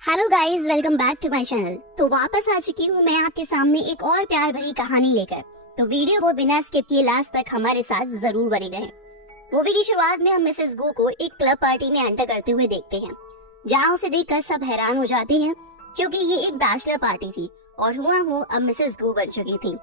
Hello guys, welcome back to my channel. तो वापस आ चुकी हूँ मैं आपके सामने एक और प्यार भरी कहानी लेकर। तो वीडियो को बिना स्किप किए लास्ट तक हमारे साथ जरूर बने रहें। मूवी की शुरुआत में हम मिसेस गू को एक क्लब पार्टी में एंटर करते हुए देखते हैं, जहाँ उसे देखकर सब हैरान हो जाते हैं क्योंकि ये एक बैचलर पार्टी थी और हुआ अब मिसेस गू बन चुकी थी।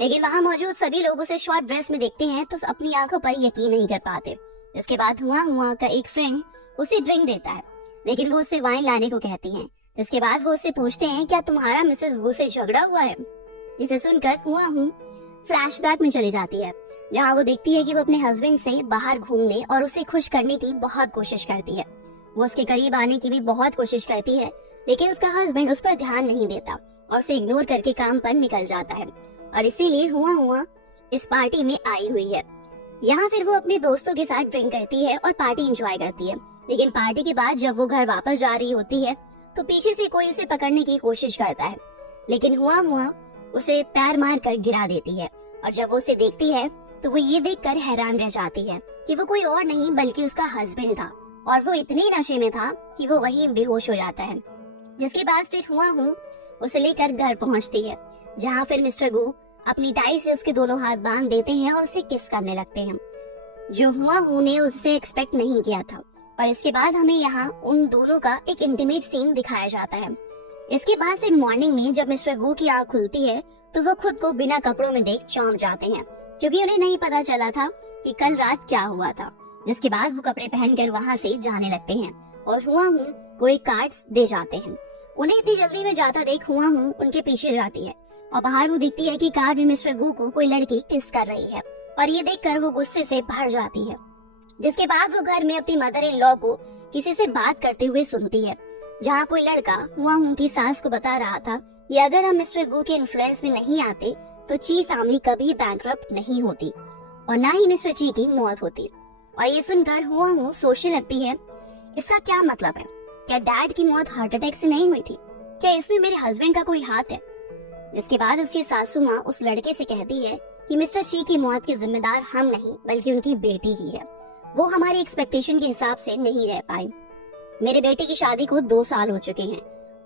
लेकिन वहाँ मौजूद सभी लोग उसे शॉर्ट ड्रेस में देखते हैं तो अपनी आंखों पर यकीन नहीं कर पाते। इसके बाद हुआ का एक फ्रेंड उसे ड्रिंक देता है, लेकिन वो उससे वाइन लाने को कहती हैं। इसके बाद वो उससे पूछते हैं, क्या तुम्हारा मिसेस वू से झगड़ा हुआ है? जिसे सुनकर हुआ फ्लैशबैक में चली जाती है, जहाँ वो देखती है कि वो अपने हस्बैंड से बाहर घूमने और उसे खुश करने की बहुत कोशिश करती है। वो उसके करीब आने की भी बहुत कोशिश करती है, लेकिन उसका हस्बैंड उस पर ध्यान नहीं देता और उसे इग्नोर करके काम पर निकल जाता है। और इसीलिए हुआ इस पार्टी में आई हुई है। यहाँ फिर वो अपने दोस्तों के साथ ड्रिंक करती है और पार्टी एंजॉय करती है। लेकिन पार्टी के बाद जब वो घर वापस जा रही होती है तो पीछे से कोई उसे पकड़ने की कोशिश करता है, लेकिन हुआ उसे पैर मार कर गिरा देती है। और जब वो उसे देखती है तो वो ये देखकर हैरान रह जाती है कि वो कोई और नहीं बल्कि उसका हस्बैंड था, और वो इतने नशे में था कि वो वहीं बेहोश हो जाता है। जिसके बाद फिर हुआ उसे लेकर घर पहुंचती है, जहाँ फिर मिस्टर गू अपनी टाई से उसके दोनों हाथ बांध देते हैं और उसे किस करने लगते हैं, जो हुआ ने उससे एक्सपेक्ट नहीं किया था। और इसके बाद हमें यहाँ उन दोनों का एक इंटीमेट सीन दिखाया जाता है। इसके बाद फिर मॉर्निंग में जब मिस्टर गू की आँख खुलती है तो वो खुद को बिना कपड़ों में देख चौंक जाते हैं, क्योंकि उन्हें नहीं पता चला था कि कल रात क्या हुआ था। जिसके बाद वो कपड़े पहनकर वहाँ से जाने लगते हैं और हुआ को एक कार्ड्स दे जाते हैं। उन्हें इतनी जल्दी में जाता देख हुआ उनके पीछे जाती है और बाहर वो दिखती है कि कार में मिस्टर गू को कोई लड़की किस कर रही है, और ये देखकर वो गुस्से से भर जाती है। जिसके बाद वो घर में अपनी मदर इन लॉ को किसी से बात करते हुए सुनती है, जहाँ कोई लड़का हुआ की सास को बता रहा था कि अगर हम मिस्टर गू के इन्फ्लुएंस में नहीं आते तो ची फैमिली कभी बैंकरप्ट नहीं होती और ना ही मिस्टर ची की मौत होती। और ये सुनकर हुआ सोचने लगती है, इसका क्या मतलब है? क्या डैड की मौत हार्ट अटैक से नहीं हुई थी? क्या इसमें मेरे हस्बैंड का कोई हाथ है? जिसके बाद उसकी सासू माँ उस लड़के से कहती है कि मिस्टर ची की मौत के जिम्मेदार हम नहीं बल्कि उनकी बेटी ही है। वो हमारी एक्सपेक्टेशन के हिसाब से नहीं रह पाई। मेरे बेटे की शादी को 2 साल हो चुके हैं,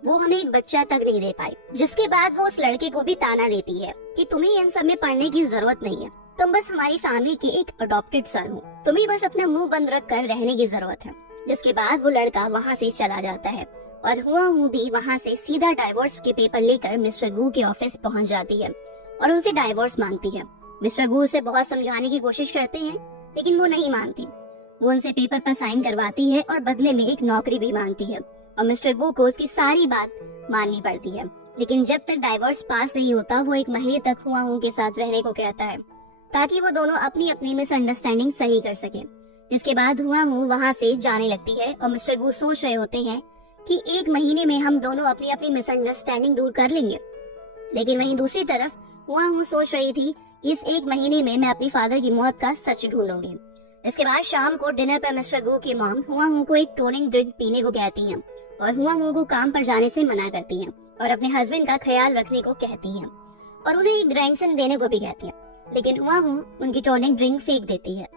वो हमें एक बच्चा तक नहीं दे पाई। जिसके बाद वो उस लड़के को भी ताना देती है कि तुम्हें इन सब में पढ़ने की जरूरत नहीं है, तुम बस हमारी फैमिली के एक अडॉप्टेड सन हो, तुम्हें बस अपना मुंह बंद रख कर रहने की जरूरत है। जिसके बाद वो लड़का वहाँ से चला जाता है और हुआ भी वहाँ से सीधा डाइवोर्स के पेपर लेकर मिस्टर गू के ऑफिस पहुँच जाती है और उनसे डाइवोर्स मांगती है। मिस्टर गू उसे बहुत समझाने की कोशिश करते हैं, लेकिन वो नहीं मानती। वो उनसे पेपर पर साइन करवाती है और बदले में एक नौकरी भी मांगती है और मिस्टर गू को उसकी सारी बात माननी पड़ती है। लेकिन जब तक डाइवोर्स पास नहीं होता वो 1 महीने तक हुआ के साथ रहने को कहता है, ताकि वो दोनों अपनी अपनी मिसअंडरस्टैंडिंग सही कर सके। जिसके बाद हुआ वहाँ से जाने लगती है और मिस्टर गू सोच रहे होते हैं कि 1 महीने में हम दोनों अपनी अपनी मिसअंडरस्टैंडिंग दूर कर लेंगे। लेकिन वहीं दूसरी तरफ हुआ सोच रही थी कि इस 1 महीने में मैं अपनी फादर की मौत का सच ढूंढूंगी। इसके बाद शाम को डिनर पर मिस्टर गू की मॉम हुआ को एक टोनिंग ड्रिंक पीने को कहती हैं और हुआ को काम पर जाने से मना करती हैं और अपने हस्बैंड का ख्याल रखने को कहती हैं और उन्हें एक ग्रैंडसन देने को भी कहती है। लेकिन हुआ उनकी टोनिक ड्रिंक फेंक देती है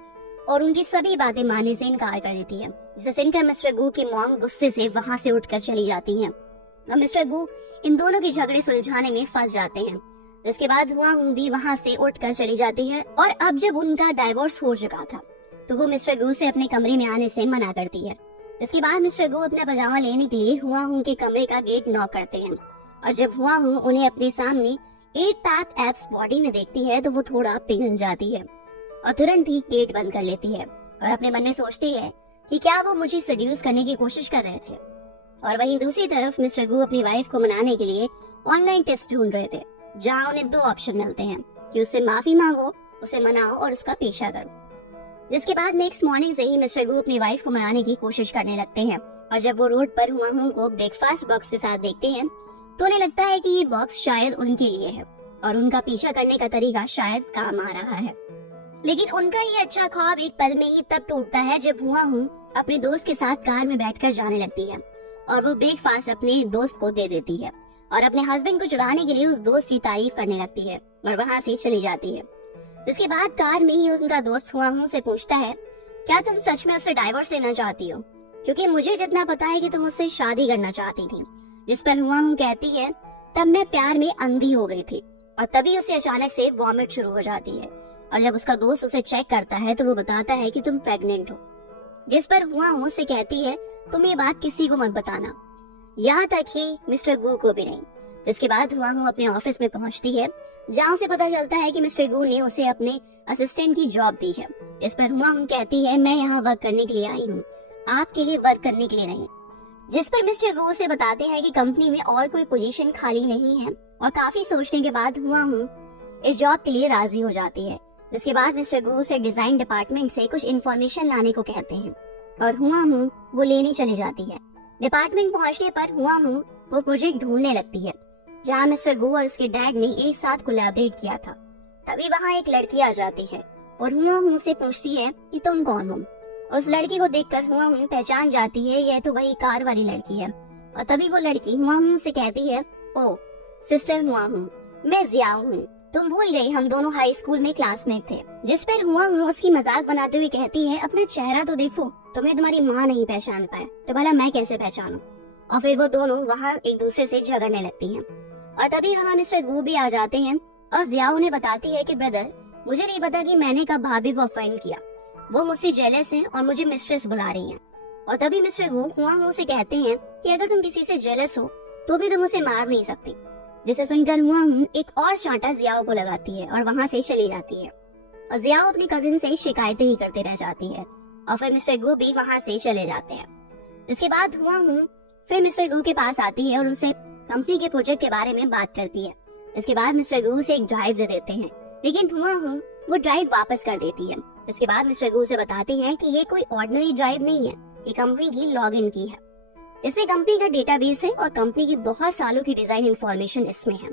और उनकी सभी बातें मानने से इनकार कर देती है। जिसे सुनकर मिस्टर गू की मॉम गुस्से से वहाँ से उठकर चली जाती है और मिस्टर गू इन दोनों के झगड़े सुलझाने में फंस जाते हैं। इसके बाद हुआ भी वहाँ से उठकर चली जाती है और अब जब उनका डाइवोर्स हो चुका था तो वो मिस्टर गू से अपने कमरे में आने से मना करती है। इसके बाद मिस्टर गू अपना पजामा लेने के लिए हुआ के कमरे का गेट नॉक करते हैं और जब हुआ उन्हें अपने सामने 8 पैक एप्स बॉडी में देखती है तो वो थोड़ा पिघल जाती है और तुरंत ही गेट बंद कर लेती है और अपने मन में सोचती है कि क्या वो मुझे सेड्यूस करने की कोशिश कर रहे थे। और वहीं दूसरी तरफ मिस्टर गू अपनी वाइफ को मनाने के लिए ऑनलाइन टिप्स ढूंढ रहे थे, जहाँ उन्हें 2 ऑप्शन मिलते हैं कि उससे माफी मांगो, उसे मनाओ और उसका पीछा करो। जिसके बाद नेक्स्ट मॉर्निंग से ही मिस्टर गू अपनी वाइफ को मनाने की कोशिश करने लगते हैं और जब वो रोड पर हुआ को ब्रेकफास्ट बॉक्स के साथ देखते हैं तो उन्हें लगता है कि ये बॉक्स शायद उनके लिए है और उनका पीछा करने का तरीका शायद काम आ रहा है। लेकिन उनका ये अच्छा ख्वाब एक पल में ही तब टूटता है जब हुआ अपने दोस्त के साथ कार में बैठकर जाने लगती है और वो ब्रेकफास्ट अपने दोस्त को दे देती है और अपने हस्बैंड को चुड़ाने के लिए उस दोस्त की तारीफ करने लगती है और वहाँ से चली जाती है। जिसके बाद कार में ही उनका दोस्त हुआ से पूछता है, क्या तुम सच में उससे डाइवोर्स लेना चाहती हो? क्योंकि मुझे जितना पता है कि तुम मुझसे शादी करना चाहती थी। जिस पर हुआ हूँ कहती है, तब मैं प्यार में अंधी हो गई थी। और तभी उसे अचानक से वॉमिट शुरू हो जाती है और जब उसका दोस्त उसे चेक करता है तो वो बताता है कि तुम प्रेग्नेंट हो। जिस पर हुआ हूँ उससे कहती है, तुम ये बात किसी को मत बताना, यहाँ तक ही मिस्टर गू को भी नहीं। जिसके बाद हुआ हूँ अपने ऑफिस में पहुंचती है, जहाँ उसे पता चलता है कि मिस्टर गू ने उसे अपने असिस्टेंट की जॉब दी है। इस पर हुआ हूँ कहती है, मैं यहाँ वर्क करने के लिए आई हूँ, आपके लिए वर्क करने के लिए नहीं। जिस पर मिस्टर गू उसे बताते हैं कि कंपनी में और कोई पोजीशन खाली नहीं है और काफी सोचने के बाद हुआ हूँ इस जॉब के लिए राजी हो जाती है। जिसके बाद मिस्टर गू उसे डिजाइन डिपार्टमेंट से कुछ इन्फॉर्मेशन लाने को कहते हैं और हुआ हूँ वो लेने चली जाती है। डिपार्टमेंट पहुंचने पर हुआ हूँ वो प्रोजेक्ट ढूंढने लगती है जहाँ मिस्टर गू और उसके डैड ने एक साथ कोलैबोरेट किया था। तभी वहाँ एक लड़की आ जाती है और हुआ हूँ से पूछती है कि तुम कौन हो। और उस लड़की को देखकर हुआ हूँ पहचान जाती है, यह तो वही कार वाली लड़की है। और तभी वो लड़की हुआ हूँ से कहती है, ओ सिस्टर हुआ हूँ, मैं जियाओ हूँ, तुम भूल गई हम दोनों हाई स्कूल में क्लासमेट थे। जिस पर हुआ हूँ उसकी मजाक बनाते हुए कहती है, अपना चेहरा तो देखो, तुम्हें तुम्हारी माँ नहीं पहचान पाए तो भला मैं कैसे पहचानूं। और फिर वो दोनों वहाँ एक दूसरे से झगड़ने लगती हैं। और तभी वहाँ मिस्टर गू भी आ जाते हैं और जिया उन्हें बताती है कि ब्रदर, मुझे नहीं पता कि मैंने कब भाभी को ऑफेंड किया, वो मुझसे जेलस है और मुझे मिस्ट्रेस बुला रही है। और तभी मिस्टर गू हुआ हूँ से कहते हैं कि अगर तुम किसी से जेलस हो तो भी तुम उसे मार नहीं सकती। जिसे सुनकर हुआ हूँ एक और चांटा जियाओ को लगाती है और वहाँ से चली जाती है। और जियाओ अपनी कजिन से शिकायतें ही करते रह जाती है और फिर मिस्टर गू भी वहाँ से चले जाते हैं। इसके बाद हुआ हूँ फिर मिस्टर गू के पास आती है और उनसे कंपनी के प्रोजेक्ट के बारे में बात करती है। इसके बाद मिस्टर गू से एक ड्राइव दे देते हैं, लेकिन हुआ हूँ वो ड्राइव वापस कर देती है। इसके बाद मिस्टर गू से बताते हैं कि ये कोई ऑर्डिनरी ड्राइव नहीं है, ये कंपनी की लॉगिन की है। इसमें कंपनी का डेटाबेस है और कंपनी की बहुत सालों की डिजाइन इंफॉर्मेशन इसमें है।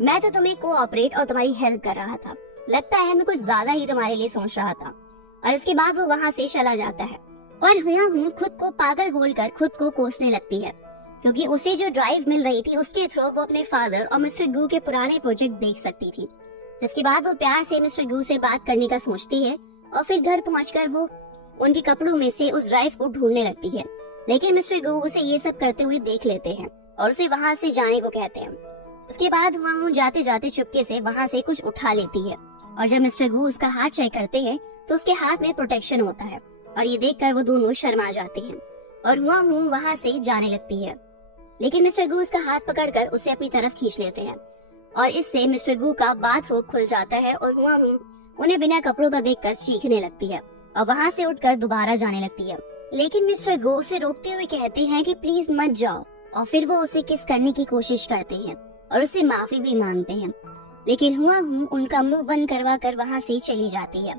मैं तो तुम्हें कोऑपरेट और तुम्हारी हेल्प कर रहा था, लगता है मैं कुछ ज्यादा ही तुम्हारे लिए सोच रहा था। और इसके बाद वो वहाँ से चला जाता है और हुआ हूँ खुद को पागल बोलकर खुद को कोसने लगती है, क्योंकि उसे जो ड्राइव मिल रही थी उसके थ्रू वो अपने फादर और मिस्टर गू के पुराने प्रोजेक्ट देख सकती थी। जिसके बाद वो प्यार से मिस्टर गू से बात करने का सोचती है और फिर घर पहुंचकर वो उनके कपड़ों में से उस ड्राइव को ढूंढने लगती है। लेकिन मिस्टर गू उसे ये सब करते हुए देख लेते हैं और उसे वहाँ से जाने को कहते हैं। उसके बाद हुआ हूँ जाते जाते चुपके से वहाँ से कुछ उठा लेती है और जब मिस्टर गू उसका हाथ चेक करते हैं तो उसके हाथ में प्रोटेक्शन होता है और ये देखकर वो दोनों शर्मा जाते हैं और हुआ हूँ वहाँ से जाने लगती है। लेकिन मिस्टर गू उसका हाथ पकड़कर उसे अपनी तरफ खींच लेते हैं और इससे मिस्टर गू का बाथरूम खुल जाता है और हुआ हूँ उन्हें बिना कपड़ों का देखकर चीखने लगती है और वहाँ से उठकर दोबारा जाने लगती है। लेकिन मिस्टर गो उसे रोकते हुए कहते हैं कि प्लीज मत जाओ और फिर वो उसे किस करने की कोशिश करते हैं और उससे माफी भी मांगते हैं। लेकिन हुआ हूँ उनका मुंह बंद करवा कर वहाँ से चली जाती है।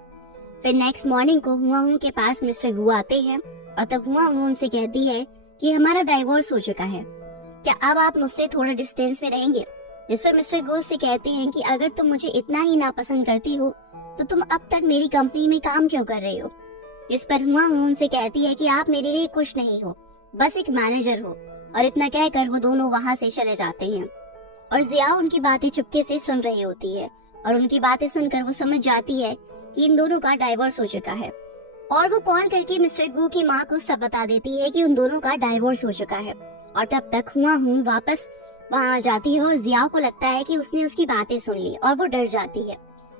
फिर नेक्स्ट मॉर्निंग को हुआ हूँ के पास मिस्टर गू आते हैं और तब हुआ हूँ उनसे कहती है कि हमारा डाइवोर्स हो चुका है, क्या अब आप मुझसे थोड़ा डिस्टेंस में रहेंगे। जिस पर मिस्टर गो से कहते हैं कि अगर तुम मुझे इतना ही नापसंद करती हो तो तुम अब तक मेरी कंपनी में काम क्यों कर रहे हो। इस पर हुआ हूँ उनसे कहती है कि आप मेरे लिए कुछ नहीं हो, बस एक मैनेजर हो। और इतना कहकर वो दोनों वहाँ से चले जाते हैं और जिया उनकी बातें चुपके से सुन रही होती है और उनकी बातें सुनकर वो समझ जाती है कि इन दोनों का डाइवोर्स हो चुका है और वो कॉल करके मिस्टर गू की माँ को सब बता देती है कि उन दोनों का डाइवोर्स हो चुका है। और तब तक हुआ हूँ वापस वहाँ आ जाती है और जिया को लगता है कि उसने उसकी बातें सुन ली और वो डर जाती है।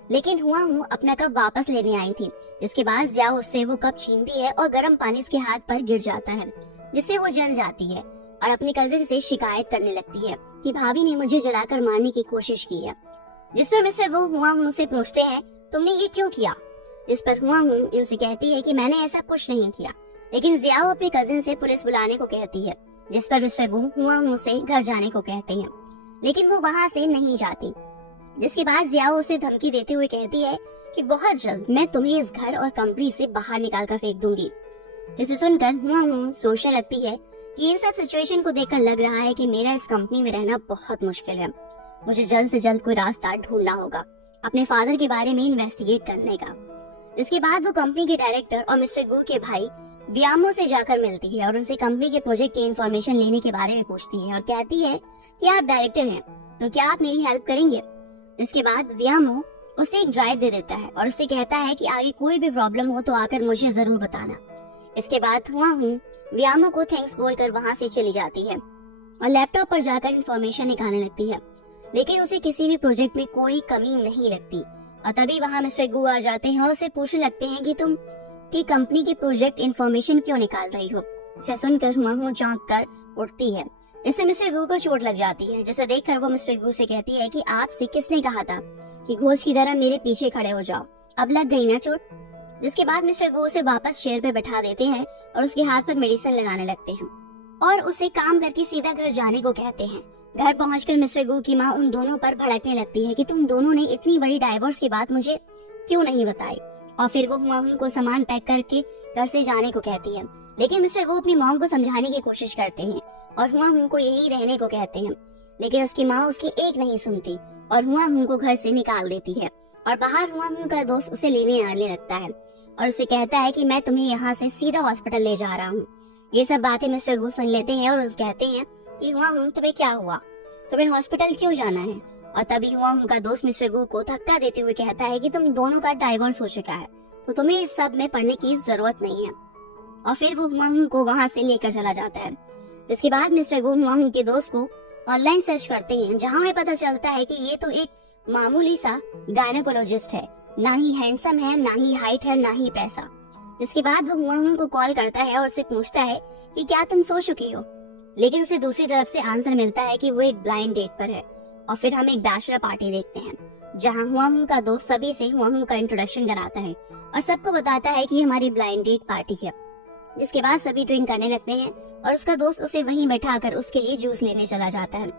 लेकिन हुआ हूँ अपना कप वापस लेने आई थी, जिसके बाद जिया उससे वो कप छीनती है और गर्म पानी उसके हाथ पर गिर जाता है, जिससे वो जल जाती है और अपनी कजिन से शिकायत करने लगती है कि भाभी ने मुझे जलाकर मारने की कोशिश की है। जिस पर मिस्टर गो हुआ हूँ से पूछते हैं तुमने ये क्यों किया। जिस पर हुआ हूँ उनसे कहती है कि मैंने ऐसा कुछ नहीं किया। लेकिन जिया अपनी कजिन से पुलिस बुलाने को कहती है, जिस पर मिस्टर गो हुआ हूँ से घर जाने को कहते हैं, लेकिन वो वहाँ से नहीं जाती। जिसके बाद जिया उसे धमकी देते हुए कहती है कि बहुत जल्द मैं तुम्हें इस घर और कंपनी से बाहर निकाल कर फेंक दूंगी। जिसे सुनकर हुआ हूँ सोचने लगती है कि इन सब सिचुएशन को देखकर लग रहा है कि मेरा इस कंपनी में रहना बहुत मुश्किल है, मुझे जल्द से जल्द कोई रास्ता ढूंढना होगा अपने फादर के बारे में इन्वेस्टिगेट करने का। इसके बाद वो कंपनी के डायरेक्टर और मिस्टर गू के भाई व्यामो से जाकर मिलती है और उनसे कंपनी के प्रोजेक्ट की इंफॉर्मेशन लेने के बारे में पूछती है और कहती है कि आप डायरेक्टर हैं तो क्या आप मेरी हेल्प करेंगे। इसके बाद व्यामो उसे एक ड्राइव दे देता है और उससे कहता है कि आगे कोई भी प्रॉब्लम हो तो आकर मुझे जरूर बताना। इसके बाद हुआ हूँ व्यामो को थैंक्स बोलकर वहां से चली जाती है और लैपटॉप पर जाकर इंफॉर्मेशन निकालने लगती है, लेकिन उसे किसी भी प्रोजेक्ट में कोई कमी नहीं लगती। और तभी वहां मिस्टर गू आ जाते हैं और उसे पूछने लगते हैं कि तुम की कंपनी की प्रोजेक्ट इंफॉर्मेशन क्यों निकाल रही हो। इसे सुनकर हुआ चौंक कर उठती है, इससे मिस्टर गू को चोट लग जाती है, जिसे देखकर वो मिस्टर गू से कहती है कि आपसे किसने कहा था कि घोष की तरह मेरे पीछे खड़े हो जाओ, अब लग गई ना चोट। जिसके बाद मिस्टर गू उसे वापस चेयर पे बैठा देते हैं और उसके हाथ पर मेडिसिन लगाने लगते हैं और उसे काम करके सीधा घर जाने को कहते हैं। घर पहुंचकर मिस्टर गू की माँ उन दोनों पर भड़कने लगती है कि तुम दोनों ने इतनी बड़ी डाइवोर्स की बात मुझे क्यों नहीं बताई, और फिर वो हुआ को सामान पैक करके घर से जाने को कहती है। लेकिन मिस्टर गू अपनी मॉम को समझाने की कोशिश करते हैं और हुआ को यही रहने को कहते हैं, लेकिन उसकी माँ उसकी एक नहीं सुनती और हुआ को घर से निकाल देती है। और बाहर हुआ का दोस्त उसे लेने आने लगता है और उसे कहता है कि मैं तुम्हें यहाँ से सीधा हॉस्पिटल ले जा रहा हूँ। ये सब बातें मिस्टर गू सुन लेते हैं और कहते हैं कि हुआ तुम्हें क्या हुआ, तुम्हें हॉस्पिटल क्यों जाना है। और तभी हुआ का दोस्त मिस्टर गू को धक्का देते हुए कहता है कि तुम दोनों का डाइवोर्स हो चुका है, तो तुम्हें इस सब में पढ़ने की जरूरत नहीं है। और फिर वो हुआ को वहां से लेकर चला जाता है। जिसके बाद मिस्टर गू हुआ के दोस्त को ऑनलाइन सर्च करते हैं, जहाँ उन्हें पता चलता है कि ये तो एक मामूली सा गायनेकोलॉजिस्ट है, ना ही हैंडसम है, ना ही हाइट है, ना ही पैसा। जिसके बाद वो हुआ को कॉल करता है और उससे पूछता है कि क्या तुम सो चुकी हो, लेकिन उसे दूसरी तरफ से आंसर मिलता है कि वो एक ब्लाइंड डेट पर है। और फिर हम एक बैचलर पार्टी देखते हैं, जहाँ हुआ का दोस्त सभी से हुआ का इंट्रोडक्शन कराता है और सबको बताता है कि हमारी ब्लाइंड डेट पार्टी है। जिसके बाद सभी ड्रिंक करने लगते हैं और उसका दोस्त उसे वहीं बैठाकर उसके लिए जूस लेने चला जाता है।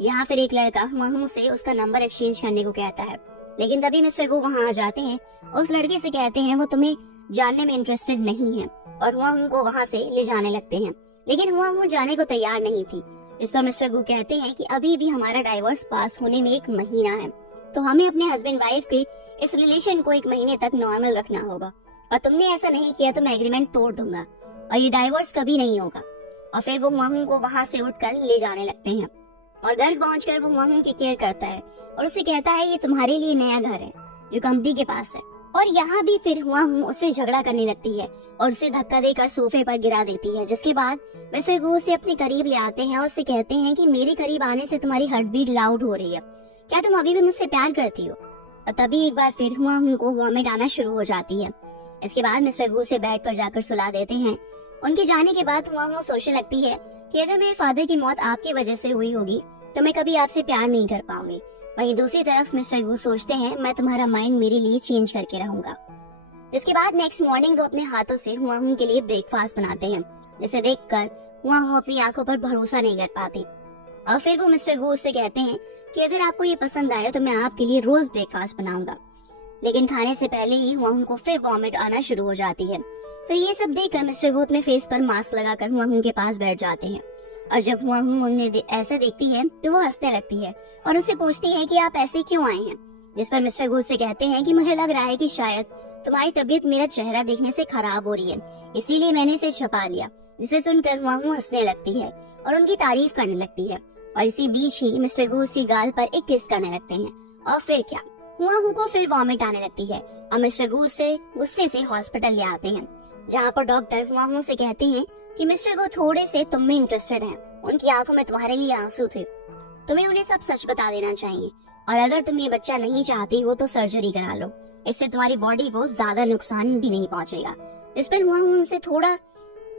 यहाँ फिर एक लड़का हुआ से उसका नंबर एक्सचेंज करने को कहता है, लेकिन तभी मिस्टर गू वहाँ आ जाते हैं और उस लड़के से कहते हैं वो तुम्हें जानने में इंटरेस्टेड नहीं है और हुआ को वहाँ से ले जाने लगते हैं। लेकिन हुआ जाने को तैयार नहीं थी। इस पर मिस्टर गू कहते हैं कि अभी भी हमारा डाइवोर्स पास होने में 1 महीना है, तो हमें अपने हस्बैंड वाइफ के इस रिलेशन को 1 महीने तक नॉर्मल रखना होगा, और तुमने ऐसा नहीं किया तो मैं एग्रीमेंट तोड़ दूंगा और ये डाइवोर्स कभी नहीं होगा। और फिर वो हुआ को वहाँ से उठकर ले जाने लगते हैं और घर पहुंचकर वो हुआ की केयर करता है और उसे कहता है ये तुम्हारे लिए नया घर है जो कंपनी के पास है। और यहाँ भी फिर हुआ उससे झगड़ा करने लगती है और उसे धक्का देकर सोफे पर गिरा देती है। जिसके बाद मिस्टर गू उसे अपने करीब ले आते हैं और उसे कहते हैं कि मेरे करीब आने से तुम्हारी हार्ट बीट लाउड हो रही है, क्या तुम अभी भी मुझसे प्यार करती हो। और तभी एक बार फिर हुआ को वॉमिट आना शुरू हो जाती है। इसके बाद मिस्टर गू उसे बेड पर जाकर सुला देते हैं। उनके जाने के बाद हुआ सोचने लगती है कि अगर मेरे फादर की मौत आपकी वजह से हुई होगी तो मैं कभी आपसे प्यार नहीं कर पाऊंगी। वहीं दूसरी तरफ मिस्टर गू सोचते हैं मैं तुम्हारा माइंड मेरे लिए चेंज करके रहूंगा। इसके बाद नेक्स्ट मॉर्निंग वो अपने हाथों से हुआ के लिए ब्रेकफास्ट बनाते हैं, जिसे देखकर हुआ अपनी आंखों पर भरोसा नहीं कर पाती। और फिर वो मिस्टर गू से कहते हैं कि अगर आपको ये पसंद आए तो मैं आपके लिए रोज ब्रेकफास्ट बनाऊंगा। लेकिन खाने से पहले ही हुआ को फिर वॉमिट आना शुरू हो जाती है। फिर ये सब देखकर मिस्टर गू अपने फेस पर मास्क लगाकर हुआ के पास बैठ जाते हैं और जब हुआ उन्हें ऐसा देखती है तो वो हंसने लगती है और उससे पूछती है कि आप ऐसे क्यों आए हैं। जिस पर मिस्टर गू से कहते हैं कि मुझे लग रहा है कि शायद तुम्हारी तबीयत मेरा चेहरा देखने से खराब हो रही है, इसीलिए मैंने इसे छुपा लिया। जिसे सुनकर हुआ हंसने लगती है और उनकी तारीफ करने लगती है और इसी बीच ही मिस्टर गू उसकी गाल पर एक किस करने लगते हैं। और फिर क्या, हुआ को फिर वॉमिट आने लगती है और मिस्टर गू से गुस्से से हॉस्पिटल ले आते हैं, जहाँ पर डॉक्टर हुआ से कहते हैं कि मिस्टर गू थोड़े से तुम में इंटरेस्टेड हैं, उनकी आंखों में तुम्हारे लिए आंसू थे, तुम्हें उन्हें सब सच बता देना चाहिए और अगर तुम ये बच्चा नहीं चाहती हो तो सर्जरी करा लो, इससे तुम्हारी बॉडी को ज्यादा नुकसान भी नहीं पहुंचेगा। इस पर हुआ उनसे थोड़ा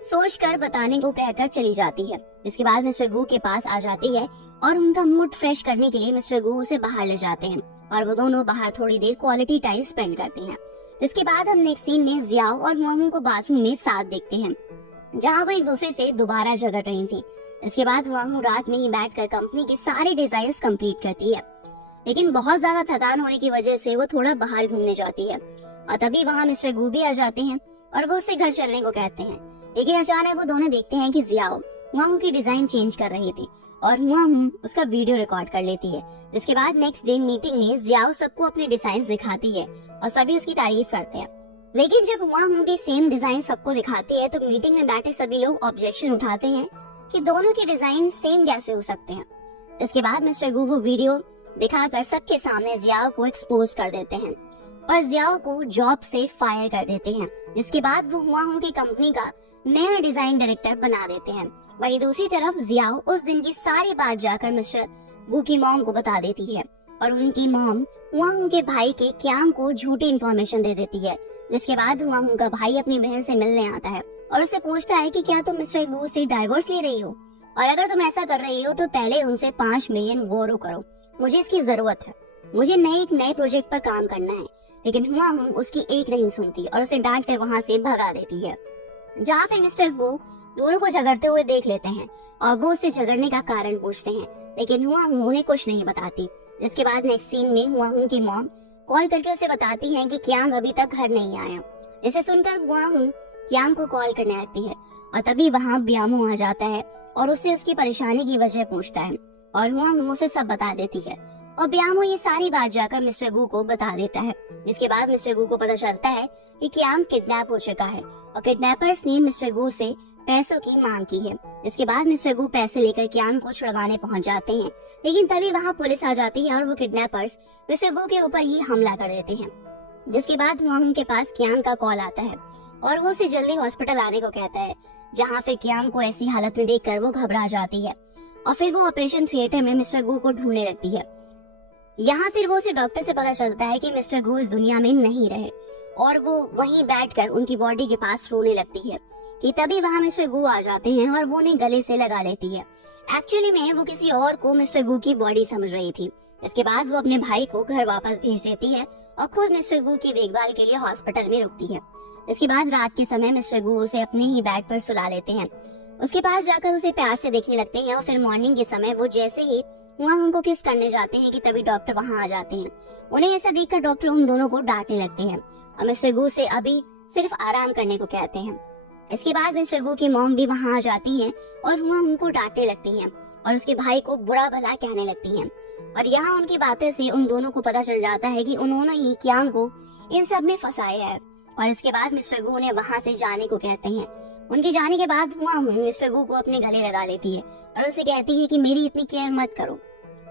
सोच कर बताने को कहकर चली जाती है। इसके बाद मिस्टर गू के पास आ जाती है और उनका मूड फ्रेश करने के लिए मिस्टर गू उसे बाहर ले जाते हैं और वो दोनों बाहर थोड़ी देर क्वालिटी टाइम स्पेंड करते हैं। इसके बाद हम नेक्स्ट सीन में जियाओ और हुआ को बाथरूम में साथ देखते हैं, जहाँ वो एक दूसरे से दोबारा झगड़ रही थी। इसके बाद हुआ रात में ही बैठकर कंपनी के सारे डिजाइन कंप्लीट करती है, लेकिन बहुत ज्यादा थकान होने की वजह से वो थोड़ा बाहर घूमने जाती है और तभी वहाँ मिस्टर गू भी आ जाते हैं और वो उससे घर चलने को कहते हैं। लेकिन अचानक वो दोनों देखते हैं कि जियाओ हुआ की डिजाइन चेंज कर रही थी और हुआ उसका वीडियो रिकॉर्ड कर लेती है। जिसके बाद नेक्स्ट डे मीटिंग में जियाओ सबको अपने डिजाइन दिखाती है और सभी उसकी तारीफ करते हैं। लेकिन जब हुआ की सेम डिजाइन सबको दिखाती है तो मीटिंग में बैठे सभी लोग ऑब्जेक्शन उठाते हैं कि दोनों के डिजाइन सेम कैसे हो सकते हैं। इसके बाद मिस्टर गू वो वीडियो दिखाकर सबके सामने जियाओ को एक्सपोज कर देते हैं और जियाओ को जॉब से फायर कर देते हैं, जिसके बाद वो हुआहुं की कंपनी का नया डिजाइन डायरेक्टर बना देते हैं। वहीं दूसरी तरफ जियाओ उस दिन की सारी बात जाकर मिस्टर गू की मॉम को बता देती है और उनकी मॉम हुआहुं के भाई के क्यांग को झूठी इंफॉर्मेशन दे देती है, जिसके बाद हुआहुं का भाई अपनी बहन से मिलने आता है और उससे पूछता है कि क्या तुम मिस्टर गू से डाइवोर्स ले रही हो, और अगर तुम ऐसा कर रही हो तो पहले उनसे 5 मिलियन वोरो करो, मुझे इसकी जरूरत है, मुझे एक नए प्रोजेक्ट पर काम करना है। लेकिन हुआहुं उसकी एक नहीं सुनती और उसे डांट कर वहाँ से भगा देती है। जहाँ फिर मिस्टर गू दोनों को झगड़ते हुए देख लेते हैं और वो उससे झगड़ने का कारण पूछते हैं, लेकिन हुआहुं उन्हें कुछ नहीं बताती। इसके बाद नेक्स्ट सीन में हुआहुं की मॉम कॉल करके उसे बताती है कि क्यांग अभी तक घर नहीं आया, जिसे सुनकर हुआहुं क्यांग को कॉल करने लगती है और तभी वहाँ ब्यामो आ जाता है और उससे उसकी परेशानी की वजह पूछता है और हुआहुं उसे सब बता देती है और ब्यामो ये सारी बात जाकर मिस्टर गू को बता देता है। जिसके बाद मिस्टर गू को पता चलता है कि क्यांग किडनैप हो चुका है और किडनैपर्स ने मिस्टर गू से पैसों की मांग की है। इसके बाद मिस्टर गू पैसे लेकर क्यांग को छुड़वाने पहुंच जाते हैं, लेकिन तभी वहाँ पुलिस आ जाती है और वो किडनैपर्स मिस्टर गू के ऊपर ही हमला कर देते हैं। जिसके बाद हुआहुं के पास क्यांग का कॉल आता है और वो उसे जल्दी हॉस्पिटल आने को कहता है, जहाँ फिर क्यांग को ऐसी हालत में देखकर वो घबरा जाती है और फिर वो ऑपरेशन थिएटर में मिस्टर गू को ढूंढने लगती है। यहाँ फिर वो उसे डॉक्टर से पता चलता है कि मिस्टर गू इस दुनिया में नहीं रहे और वो वहीं बैठकर उनकी बॉडी के पास रोने लगती है कि तभी वहाँ मिस्टर गू आ जाते हैं और वो उन्हें गले से लगा लेती है। एक्चुअली में वो किसी और को मिस्टर गू की बॉडी समझ रही थी। इसके बाद वो अपने भाई को घर वापस भेज देती है और खुद मिस्टर गू की देखभाल के लिए हॉस्पिटल में रुकती है। इसके बाद रात के समय मिस्टर गू उसे अपने ही बेड पर सुला लेते हैं, उसके पास जाकर उसे प्यार से देखने लगते हैं और फिर मॉर्निंग के समय वो जैसे ही वहाँ उनको किस करने जाते हैं कि तभी डॉक्टर वहाँ आ जाते हैं। उन्हें ऐसा देखकर डॉक्टर उन दोनों को डांटने लगते हैं और मिस्टर गू से अभी सिर्फ आराम करने को कहते हैं। इसके बाद मिस्टर गू की मॉम भी वहाँ आ जाती हैं और वहाँ उनको डांटने लगती हैं और उसके भाई को बुरा भला कहने लगती हैं और यहाँ उनकी बातें से उन दोनों को पता चल जाता है कि उन्होंने ही क्यांग को इन सब में फंसाया है। और इसके बाद मिस्टर गू उन्हें वहाँ से जाने को कहते हैं। उनके जाने के बाद हुआहुं मिस्टर गू को अपने गले लगा लेती है और उसे कहती है कि मेरी इतनी केयर मत करो,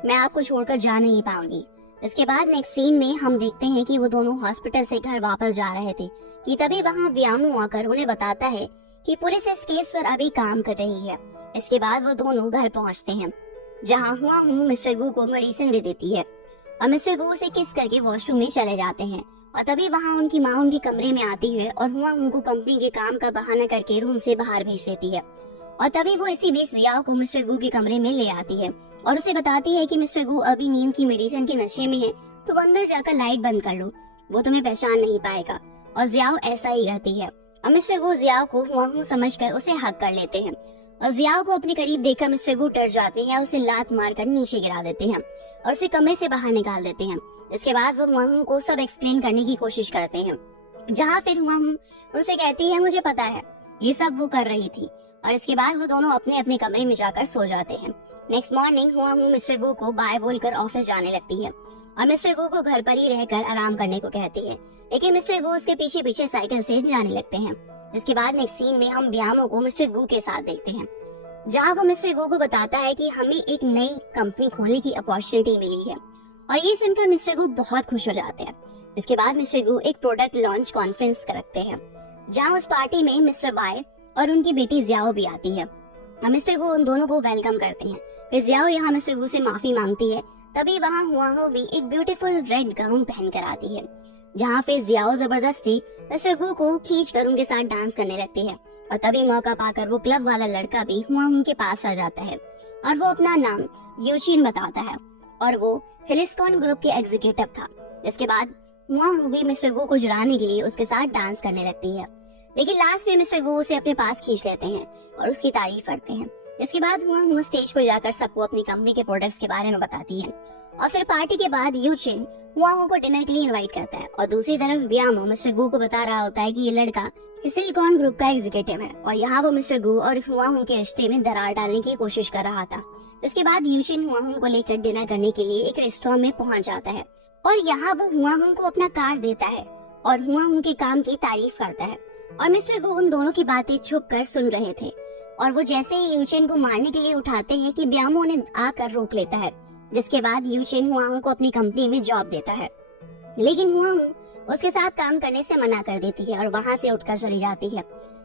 मैं आपको छोड़कर जा नहीं पाऊंगी। इसके बाद नेक्स्ट सीन में हम देखते हैं कि वो दोनों हॉस्पिटल से घर वापस जा रहे थे कि तभी वहाँ ब्यामो आकर उन्हें बताता है कि पुलिस इस केस पर अभी काम कर रही है। इसके बाद वो दोनों घर पहुँचते हैं, जहाँ हुआहुं मिस्टर गू को मेडिसिन दे देती है और मिस्टर गू उसे किस करके वॉशरूम में चले जाते हैं और तभी वहाँ उनकी माँ उनके कमरे में आती है और हुआहुं को कंपनी के काम का बहाना करके रूम से बाहर भेज देती है। और तभी वो इसी बीच जियाओ को मिस्टर गू के कमरे में ले आती है और उसे बताती है कि मिस्टर गू अभी नींद की मेडिसिन के नशे में है, तो अंदर जाकर लाइट बंद कर लो, वो तुम्हें पहचान नहीं पाएगा। और जियाओ ऐसा ही कहती है और मिस्टर गू जियाओ को हुआहुं समझकर उसे हक कर लेते हैं और जियाओ को अपने करीब देखकर मिस्टर गू डर जाते हैं और उसे लात मारकर नीचे गिरा देते हैं और उसे कमरे से बाहर निकाल देते हैं। इसके बाद वो हुआहुं को सब एक्सप्लेन करने की कोशिश करते हैं, जहाँ फिर हुआहुं उनसे कहती है मुझे पता है ये सब वो कर रही थी। और इसके बाद वो दोनों अपने अपने कमरे में जाकर सो जाते हैं। नेक्स्ट मॉर्निंग हुआहुं मिस्टर गू को बाय बोलकर ऑफिस जाने लगती है और मिस्टर गू को घर पर ही रहकर आराम करने को कहती है, लेकिन मिस्टर गू उसके पीछे पीछे साइकिल से जाने लगते हैं। जिसके बाद नेक्स्ट सीन में हम ब्यामो को मिस्टर गू के साथ देखते हैं, जहाँ वो मिस्टर गू को बताता है कि हमें एक नई कंपनी खोलने की अपॉर्चुनिटी मिली है और ये सुनकर मिस्टर गू बहुत खुश हो जाते हैं। इसके बाद मिस्टर गू एक प्रोडक्ट लॉन्च कॉन्फ्रेंस रखते हैं, जहाँ उस पार्टी में मिस्टर बाय और उनकी बेटी जियाओ भी आती है। मिस्टर गू उन दोनों को वेलकम करते हैं। फिर जियाओ यहाँ मिस्टर गू से माफी मांगती है, तभी वहाँ हुआहुं भी एक ब्यूटीफुल रेड गाउन पहन कर आती है, जहाँ फिर जियाओ जबरदस्ती मिस्टर गू को खींच कर उनके साथ डांस करने लगती है और तभी मौका पाकर वो क्लब वाला लड़का भी हुआहुं के पास आ जाता है और वो अपना नाम यूचिन बताता है और वो हिलिस्कॉन ग्रुप के एग्जीक्यूटिव था। जिसके बाद हुआहुं भी मिस्टर गू को जुड़ाने के लिए उसके साथ डांस करने लगती है, लेकिन लास्ट में मिस्टर गू उसे अपने पास खींच लेते हैं और उसकी तारीफ करते हैं। इसके बाद हुआहुं स्टेज पर जाकर सबको अपनी कंपनी के प्रोडक्ट्स के बारे में बताती है और फिर पार्टी के बाद यूचिन हुआहुं को डिनर के लिए इनवाइट करता है और दूसरी तरफ ब्यामो मिस्टर गू को बता रहा होता है कि ये लड़का सिलिकॉन ग्रुप का एग्जीक्यूटिव है और यहाँ वो मिस्टर गू और हुआहुं के रिश्ते में दरार डालने की कोशिश कर रहा था। इसके बाद यूचिन हुआहुं को लेकर डिनर करने के लिए एक रेस्टोरेंट में पहुंच जाता है और यहाँ वो हुआहुं को अपना कार्ड देता है और हुआहुं के काम की तारीफ करता है और मिस्टर गू उन दोनों की बातें छुप कर सुन रहे थे और वो जैसे ही यूचिन को मारने के लिए उठाते हैं कि ब्यामो उन्हें आकर रोक लेता है। जिसके बाद यूचिन हुआहुं को अपनी कंपनी में जॉब देता है, लेकिन हुआहुं उसके साथ काम करने से मना कर देती है और वहाँ से उठकर चली जाती है।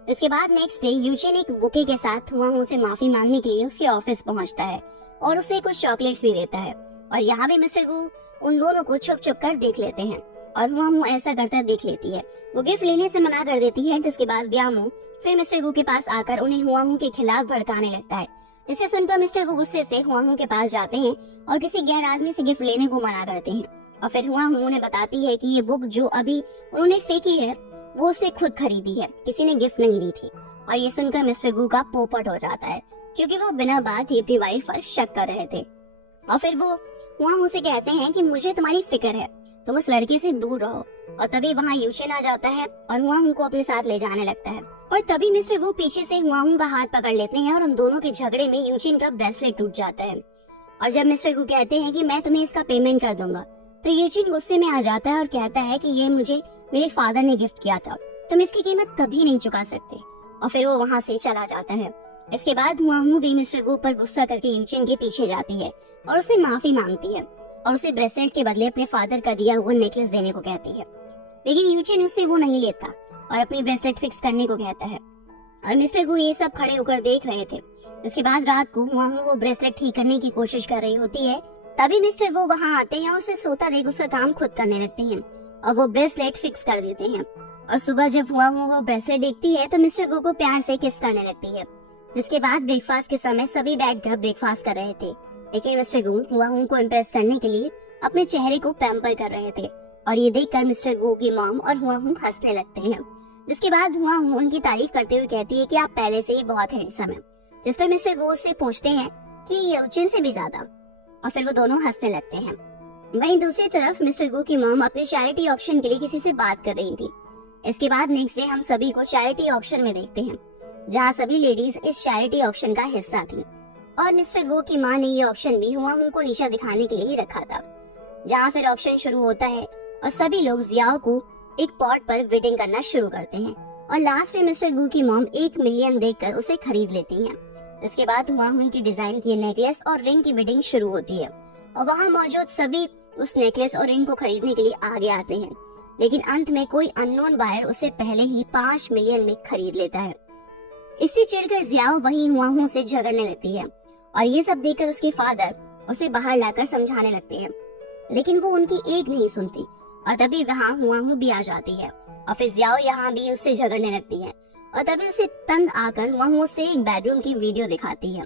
इसके बाद नेक्स्ट डे यूजिन एक बुके के साथ हुआहू से माफी मांगने के लिए उसके ऑफिस पहुंचता है और उसे कुछ चॉकलेट्स भी देता है। और यहाँ भी मिस्टर गू उन दोनों को छुप छुप कर देख लेते हैं और हुआहू ऐसा करता देख लेती है। वो गिफ्ट लेने से मना कर देती है, जिसके बाद ब्यामो फिर मिस्टर गू के पास आकर उन्हें हुआहू के खिलाफ भड़काने लगता है। इसे सुनकर मिस्टर गू गुस्से से हुआहू के पास जाते हैं और किसी गैर आदमी से गिफ्ट लेने को मना करते हैं। और फिर हुआहू उन्हें बताती है कि ये बुक जो अभी उन्होंने फेंकी है वो उसने खुद खरीदी है, किसी ने गिफ्ट नहीं दी थी। और ये सुनकर मिस्टर गू का पोपट हो जाता है, क्योंकि वो बिना बात ही अपनी वाइफ पर शक कर रहे थे। और फिर वो हुआहू से कहते हैं कि मुझे तुम्हारी फिक्र है, तुम उस लड़के से दूर रहो। और तभी वहाँ यूचिन आ जाता है और हुआहू को अपने साथ ले जाने लगता है। और तभी मिस्टर गू पीछे से हुआहू का हाथ पकड़ लेते हैं और उन दोनों के झगड़े में यूचिन का ब्रेसलेट टूट जाता है। और जब मिस्टर गू कहते हैं कि मैं तुम्हें इसका पेमेंट कर दूंगा, तो यूचिन गुस्से में आ जाता है और कहता है कि ये मुझे मेरे फादर ने गिफ्ट किया था, तुम इसकी कीमत कभी नहीं चुका सकते। और फिर वो वहाँ से चला जाता है। इसके बाद हुआहू भी मिस्टर गू पर गुस्सा करके यूचिन के पीछे जाती है और उससे माफी मांगती है और उसे ब्रेसलेट के बदले अपने फादर का दिया हुआ नेकलेस देने को कहती है। लेकिन यूचिन उससे वो नहीं लेता और अपनी ब्रेसलेट फिक्स करने को कहता है। और मिस्टर गू ये सब खड़े होकर देख रहे थे। इसके बाद रात को हुआहू वो ब्रेसलेट ठीक करने की कोशिश कर रही होती है। तभी मिस्टर गू वहाँ आते हैं और उसे सोता देख उसका काम खुद करने लगते हैं और वो ब्रेसलेट फिक्स कर देते हैं। और सुबह जब हुआहू वो ब्रेसलेट देखती है तो मिस्टर गू को प्यार से किस करने लगती है। जिसके बाद ब्रेकफास्ट के समय सभी बैठकर ब्रेकफास्ट कर रहे थे, लेकिन मिस्टर गू हुआहू को इम्प्रेस करने के लिए अपने चेहरे को पैम्पर कर रहे थे। और ये देखकर मिस्टर गू की मॉम और हुआहू हंसने लगते हैं। जिसके बाद हुआहू उनकी तारीफ करते हुए कहती है कि आप पहले से ही बहुत हैंडसम हैं। जिस पर मिस्टर गू से पूछते हैं कि यूचिन से भी ज्यादा, और फिर वो दोनों हंसने लगते हैं। वहीं दूसरी तरफ मिस्टर गू की मॉम अपने चैरिटी ऑक्शन के लिए किसी से बात कर रही थी। इसके बाद नेक्स्ट डे हम सभी को चैरिटी ऑक्शन में देखते हैं, जहाँ सभी लेडीज इस चैरिटी ऑक्शन का हिस्सा थी। और मिस्टर गू की माँ ने ये ऑप्शन भी हुआहू को नीचा दिखाने के लिए ही रखा था। जहाँ फिर ऑप्शन शुरू होता है और सभी लोग जियाओ को एक पॉट पर बिडिंग करना शुरू करते हैं और लास्ट में मिस्टर गू की मॉम 1 मिलियन देकर उसे खरीद लेती हैं। इसके बाद हुआहू की डिजाइन की नेकलेस और रिंग की बिडिंग शुरू होती है और वहाँ मौजूद सभी उस नेकलेस और रिंग को खरीदने के लिए आगे आते हैं। लेकिन अंत में कोई अननोन बायर उसे पहले ही 5 मिलियन में खरीद लेता है। इससे चिढ़कर जियाओ वहीं हुआहू से झगड़ने लगती है और ये सब देखकर उसके फादर उसे बाहर लाकर समझाने लगते हैं, लेकिन वो उनकी एक नहीं सुनती। और तभी वहाँ हुआहू भी आ जाती है और फिर जियाओ यहाँ भी उससे झगड़ने लगती है। और तभी उसे तंग आकर हुआहू से एक बेडरूम की वीडियो दिखाती है।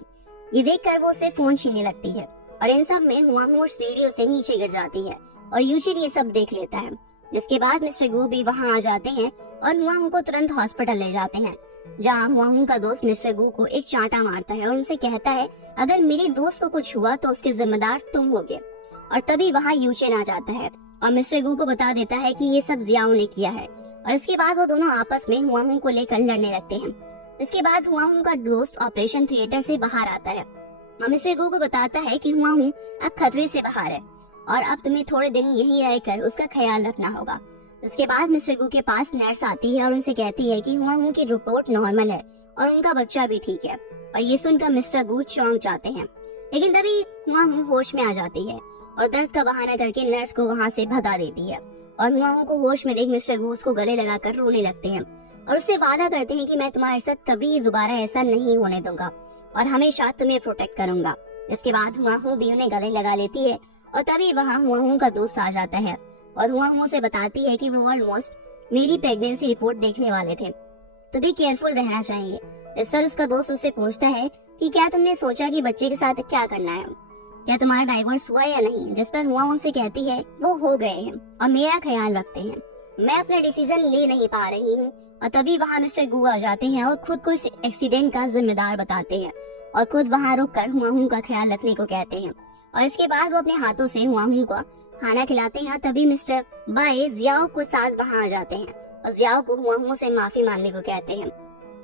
ये देखकर वो उसे फोन छीनने लगती है और इन सब में हुआहू सीढ़ियों से नीचे गिर जाती है और यूचिन ये सब देख लेता है। जिसके बाद मिस्टर गू भी वहाँ आ जाते हैं और हुआहू को तुरंत हॉस्पिटल ले जाते हैं, जहाँ हुआहू का दोस्त मिस्टर गू को एक चांटा मारता है और उनसे कहता है अगर मेरे दोस्त को कुछ हुआ तो उसके जिम्मेदार तुम होगे। और तभी वहाँ यूचिन आ जाता है और मिस्टर गू को बता देता है कि ये सब जियाओ ने किया है। और इसके बाद वो दोनों आपस में हुआहू को लेकर लड़ने लगते हैं। इसके बाद हुआहू का दोस्त ऑपरेशन थिएटर से बाहर आता है और मिस्टर गू को बताता है कि हुआहू अब खतरे से बाहर है और अब तुम्हें थोड़े दिन यहीं रहकर उसका ख्याल रखना होगा। इसके बाद मिस्टर गू के पास नर्स आती है और उनसे कहती है कि हुआहू की रिपोर्ट नॉर्मल है और उनका बच्चा भी ठीक है। और ये सुनकर मिस्टर गू चौंक जाते हैं, लेकिन तभी हुआहू होश में आ जाती है और दर्द का बहाना करके नर्स को वहाँ से भगा देती है। और हुआहू को होश में देख मिस्टर गू उसको गले लगाकर रोने लगते हैं और उससे वादा करते हैं कि मैं तुम्हारे साथ कभी दोबारा ऐसा नहीं होने दूंगा और हमेशा तुम्हें प्रोटेक्ट करूंगा। इसके बाद हुआहू भी उन्हें गले लगा लेती है और तभी वहाँ हुआहू का दोस्त आ जाता है और हुआहू से बताती है कि वो ऑलमोस्ट मेरी प्रेगनेंसी रिपोर्ट देखने वाले थे, तो भी केयरफुल रहना चाहिए। इस पर उसका दोस्त उससे पूछता है कि क्या तुमने सोचा कि बच्चे के साथ क्या करना है, क्या तुम्हारा डाइवोर्स हुआ या नहीं। जिस पर हुआहू से कहती है वो हो गए हैं और मेरा ख्याल रखते हैं, मैं अपना डिसीजन ले नहीं पा रही हूँ। और तभी वहाँ मिस्टर गू आ जाते हैं और खुद को इस एक्सीडेंट का जिम्मेदार बताते हैं और खुद वहाँ रुक कर हुआहू का ख्याल रखने को कहते हैं। और इसके बाद वो अपने हाथों से हुआहू को खाना खिलाते हैं। तभी मिस्टर बाय जियाओ को साथ वहाँ आ जाते हैं और जियाओ को हुआहू से माफी मांगने को कहते हैं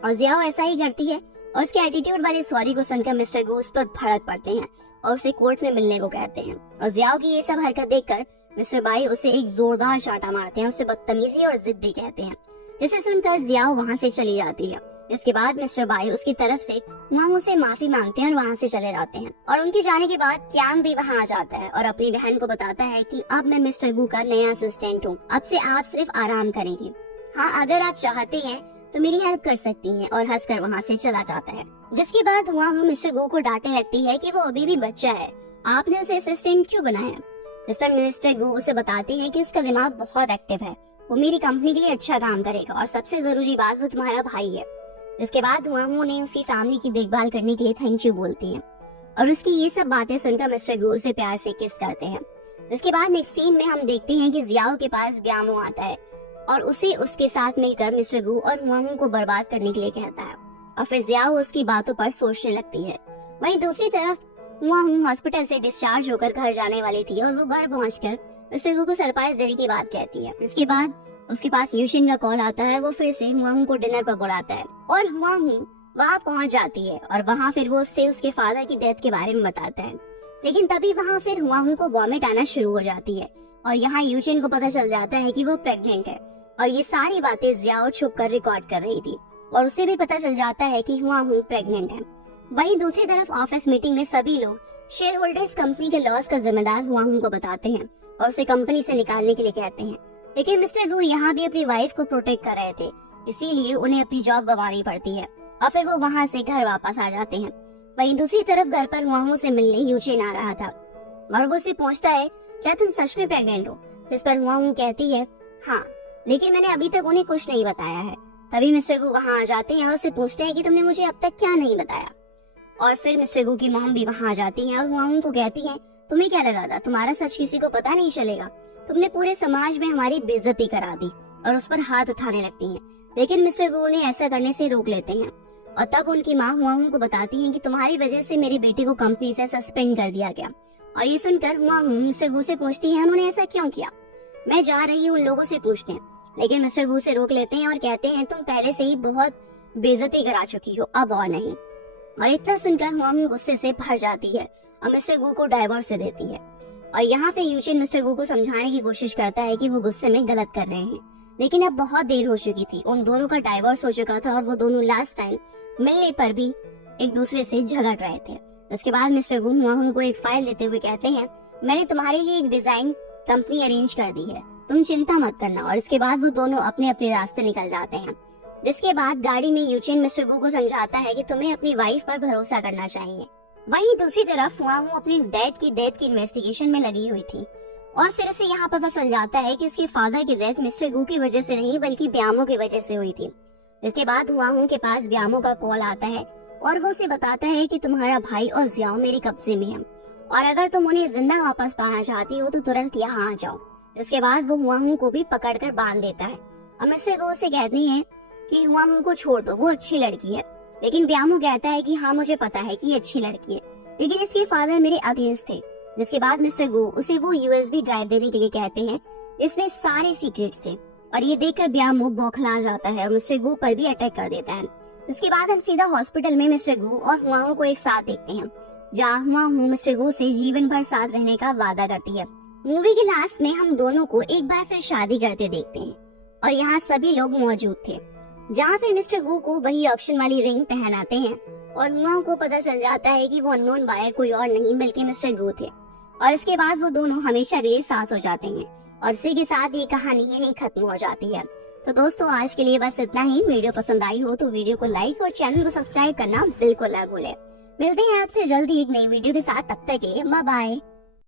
और जियाओ ऐसा ही करती है। और उसके एटीट्यूड वाले सॉरी को सुनकर मिस्टर गू उस पर भड़क पड़ते हैं और उसे कोर्ट में मिलने को कहते हैं। और जियाओ की ये सब हरकत देखकर मिस्टर बाई उसे एक जोरदार चांटा मारते हैं और उसे बदतमीजी और जिद्दी कहते हैं, जिसे सुनकर जियाओ वहाँ से चली जाती है। इसके बाद मिस्टर बाई उसकी तरफ से हुआंग से माफी मांगते हैं और वहाँ से चले जाते हैं। और उनके जाने के बाद क्यांग भी वहाँ आ जाता है और अपनी बहन को बताता है कि अब मैं मिस्टर गू का नया असिस्टेंट हूँ, अब से आप सिर्फ आराम करेंगी। हाँ, अगर आप चाहते हैं तो मेरी हेल्प कर सकती हैं, और हंसकर वहाँ से चला जाता है। जिसके बाद हुआंग मिस्टर गू को डांटने लगती है कि वो अभी भी बच्चा है, आपने उसे असिस्टेंट क्यों बनाया। इस पर मिस्टर गू उसे बताते हैं कि उसका दिमाग बहुत एक्टिव है, वो मेरी कंपनी के लिए अच्छा काम करेगा, और सबसे जरूरी बात, वो तुम्हारा भाई है। इसके बाद हुआंग ने उसकी फैमिली की देखभाल करने के लिए थैंक यू बोलती हैं, और उसकी ये सब बातें सुनकर मिस्टर गू उसे प्यार से किस करते हैं। इसके बाद नेक्स्ट सीन में हम देखते हैं कि जियाओ के पास ब्यामो आता है और उसे उसके साथ मिलकर मिस्टर गू और हुआंग को बर्बाद करने के लिए कहता है, और फिर जियाओ उसकी बातों पर सोचने लगती है। वहीं दूसरी तरफ हुआंग हॉस्पिटल से डिस्चार्ज होकर घर जाने वाली थी, और वो घर पहुंचकर मिस्टर गू को सरप्राइज देने की बात कहती है। इसके बाद उसके पास यूशिन का कॉल आता है, वो फिर से हुआंग को डिनर पर बुलाता है, और हुआंग वहाँ पहुंच जाती है, और वहाँ फिर वो उससे उसके फादर की डेथ के बारे में बताता है। लेकिन तभी वहाँ फिर हुआंग को वॉमिट आना शुरू हो जाती है, और यहाँ यूशिन को पता चल जाता है कि वो प्रेग्नेंट है, और ये सारी बातें जियाओ छुप कर रिकॉर्ड कर रही थी, और उसे भी पता चल जाता है कि हुआंग प्रेग्नेंट है। वहीं दूसरी तरफ ऑफिस मीटिंग में सभी लोग शेयर होल्डर्स कंपनी के लॉस का जिम्मेदार हुआंग को बताते हैं और उसे कंपनी से निकालने के लिए कहते हैं। लेकिन मिस्टर गू यहाँ भी अपनी वाइफ को प्रोटेक्ट कर रहे थे, इसीलिए उन्हें अपनी जॉब गंवानी पड़ती है, और फिर वो वहाँ से घर वापस आ जाते हैं। वहीं दूसरी तरफ घर पर हुआंग से मिलने यूचेन आ रहा था, और वो उसे पूछता है, क्या तुम सच में प्रेग्नेंट हो। इस पर हुआंग कहती है, हाँ, लेकिन मैंने अभी तक उन्हें कुछ नहीं बताया है। तभी मिस्टर गू वहाँ आ जाते हैं और उससे पूछते हैं कि तुमने मुझे अब तक क्या नहीं बताया। और फिर मिस्टर गू की मॉम भी वहाँ आ जाती है और हुआंग को कहती है, तुम्हें क्या लगा था तुम्हारा सच किसी को पता नहीं चलेगा, तुमने पूरे समाज में हमारी बेइज्जती करा दी, और उस पर हाथ उठाने लगती हैं। लेकिन मिस्टर गू ने ऐसा करने से रोक लेते हैं, और तब उनकी माँ हुआंग को बताती हैं कि तुम्हारी वजह से मेरी बेटी को कंपनी से सस्पेंड कर दिया गया। और ये सुनकर हुआंग मिस्टर गू से पूछती है, उन्होंने ऐसा क्यों किया। मैं जा रही हूँ उन लोगों से पूछने, लेकिन मिस्टर गू से रोक लेते हैं और कहते हैं, तुम पहले से ही बहुत बेइज्जती करा चुकी हो, अब और नहीं। और इतना सुनकर हुआंग गुस्से से भर जाती है और मिस्टर गू को डाइवोर्स दे देती है। और यहाँ पे यूशिन मिस्टर गू को समझाने की कोशिश करता है कि वो गुस्से में गलत कर रहे हैं, लेकिन अब बहुत देर हो चुकी थी, उन दोनों का डाइवोर्स हो चुका था, और वो दोनों लास्ट टाइम मिलने पर भी एक दूसरे से झगड़ रहे थे। उसके बाद मिस्टर गू हुआंग को एक फाइल देते हुए कहते हैं, मैंने तुम्हारे लिए एक डिजाइन कंपनी अरेंज कर दी है, तुम चिंता मत करना। और इसके बाद वो दोनों अपने अपने रास्ते निकल जाते हैं। जिसके बाद गाड़ी में यूचिन मिस्टर गू को समझाता है कि तुम्हें अपनी वाइफ पर भरोसा करना चाहिए। वहीं दूसरी तरफ हुआंग अपनी डैड की डेथ की इन्वेस्टिगेशन में लगी हुई थी, और फिर उसे यहाँ पता चल जाता है कि उसके फादर की डेथ मिस्टर गू की वजह से नहीं बल्कि ब्यामो की वजह से हुई थी। इसके बाद हुआंग के पास ब्यामो का कॉल आता है, और वो उसे बताता है कि तुम्हारा भाई और जियाओ मेरे कब्जे में है, और अगर तुम उन्हें जिंदा वापस पाना चाहती हो तो तुरंत यहाँ आ जाओ। इसके बाद वो हुआंग को भी पकड़कर बांध देता है, और मिस्टर गू से कहते हैं कि हुआंग को छोड़ दो, वो अच्छी लड़की है। लेकिन ब्यामो कहता है कि हाँ, मुझे पता है कि ये अच्छी लड़की है, लेकिन इसके फादर मेरे अगेंस्ट थे। जिसके बाद मिस्टर गू उसे वो यूएसबी ड्राइव देने के लिए कहते हैं, इसमें सारे सीक्रेट्स थे, और ये देखकर ब्यामो बौखला जाता है और मिस्टर गू पर भी अटैक कर देता है। इसके बाद हम सीधा हॉस्पिटल में मिस्टर गू और हुआंग को एक साथ देखते हैं, जहाँ हुआंग मिस्टर गू से जीवन भर साथ रहने का वादा करती है। मूवी के लास्ट में हम दोनों को एक बार फिर शादी करते देखते हैं, और यहाँ सभी लोग मौजूद थे, जहाँ फिर मिस्टर गू को वही ऑप्शन वाली रिंग पहनाते हैं, और हुआंग को पता चल जाता है कि वो अननोन बायर कोई और नहीं बल्कि मिस्टर गू थे। और इसके बाद वो दोनों हमेशा के लिए साथ हो जाते हैं, और इसी के साथ ये कहानी यहीं खत्म हो जाती है। तो दोस्तों, आज के लिए बस इतना ही। वीडियो पसंद आई हो तो वीडियो को लाइक और चैनल को सब्सक्राइब करना बिल्कुल ना भूलें। मिलते हैं आपसे जल्दी एक नई वीडियो के साथ, तब तक के लिए बाय बाय।